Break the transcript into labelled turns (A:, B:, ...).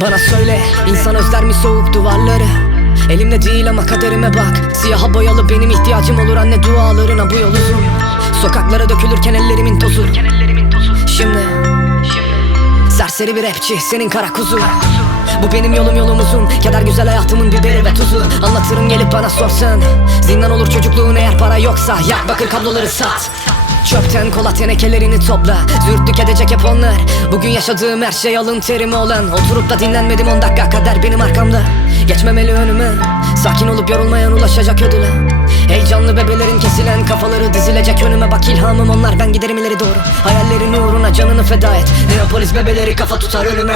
A: Bana söyle insan özler mi soğuk duvarları? Elimde değil ama kaderime bak. Siyaha boyalı benim ihtiyacım olur. Anne dualarına bu yol uzun. Sokaklara dökülürken ellerimin tozu. Şimdi Serseri bir rapçi senin kara kuzu. Bu benim yolum yolumuzun Keder güzel hayatımın biberi ve tuzu. Anlatırım gelip bana sorsan Zindan olur çocukluğun eğer para yoksa. Yak bakır kabloları sat Çöpten kola tenekelerini topla. Zürtlük edecek hep onlar. Bugün yaşadığım her şey alın terimi olan. Oturup da dinlenmedim 10 dakika kadar benim arkamda. Geçmemeli önüme. Sakin olup yorulmayan ulaşacak ödüle Heyecanlı bebelerin kesilen kafaları dizilecek önüme. Bak ilhamım onlar ben giderim ileri doğru. Hayallerin uğruna canını feda et. Neapolis bebeleri kafa tutar ölüme